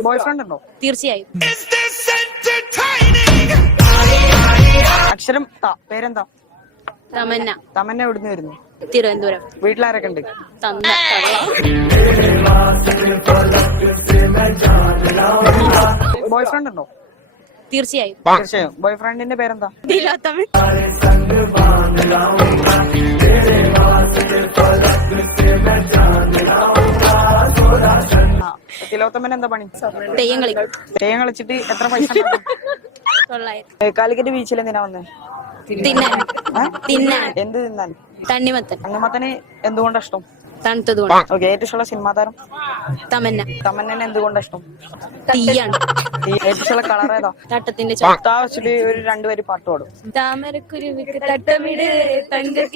Boy friend ഉണ്ടോ? തീർച്ചയായും. അക്ഷരം ത പേരെന്താ? തമന്ന. തമന്ന എവിടുന്ന് വരുന്നു? തിരുവനന്തപുരം. വീട്ടിലാരൊക്കെ ഉണ്ട്? തന്ന ബോയ് ഫ്രണ്ട് ഉണ്ടോ? തീർച്ചയായും. തീർച്ചയായും. ബോയ് ഫ്രണ്ടിന്റെ പേരെന്താ തിലോത്തമൻ എന്താ പണി? തെയ്യം കളി തെയ്യം കളിച്ചിട്ട് എത്ര പൈസ കാലിക്കറ്റ് ബീച്ചിൽ എന്തിനാ വന്നേ? തിന്നാൻ? തിന്നാൻ. എന്ത് തിന്നാൻ? തണ്ണിമത്തൻ. തണ്ണിമത്തന് എന്തുകൊണ്ടാ ഇഷ്ടം? തണുത്തതുകൊണ്ട് ഓക്കെ ഏറ്റവും ഇഷ്ടമുള്ള സിനിമാ താരം? തമന്ന. തമന്നെ എന്തുകൊണ്ടാ ഇഷ്ടം? തീയാണ്. ഈ ഏറ്റവും ഇഷ്ടമുള്ള കളർ ഏതാ? തട്ടത്തിന്റെ ചോ താ വെച്ചിട്ട് ഒരു രണ്ടുപേര് പാട്ട് പാടും. താമരക്കുരുവിക്ക് തട്ടമിട് കഴുത്തിൽ